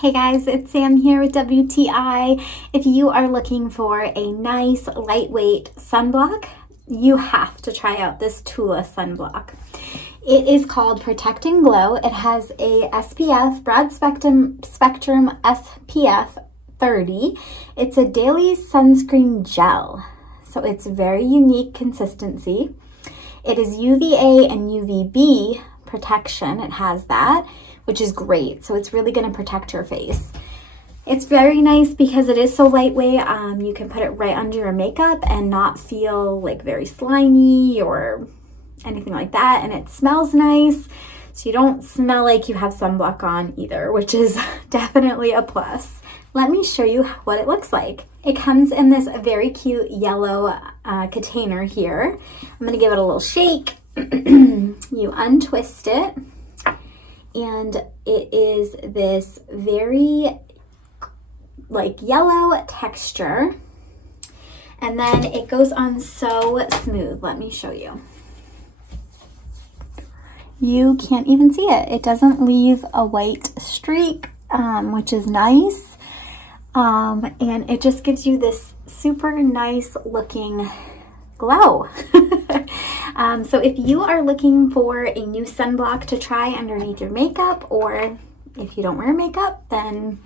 Hey guys, it's Sam here with WTI. If you are looking for a nice lightweight sunblock, you have to try out this TULA sunblock. It is called Protect and Glow. It has a SPF, broad spectrum SPF 30. It's a daily sunscreen gel, so it's very unique consistency. It is UVA and UVB protection. It has that, which is great. So it's really going to protect your face. It's very nice because it is so lightweight. You can put it right under your makeup and not feel like very slimy or anything like that. And it smells nice, so you don't smell like you have sunblock on either, which is definitely a plus. Let me show you what it looks like. It comes in this very cute yellow container here. I'm going to give it a little shake. You untwist it, and it is this very like yellow texture, and then it goes on so smooth. Let me show you. You can't even see it. It doesn't leave a white streak, which is nice. And it just gives you this super nice looking glow. So if you are looking for a new sunblock to try underneath your makeup, or if you don't wear makeup, then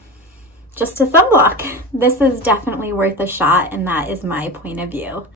just a sunblock, this is definitely worth a shot, and that is my point of view.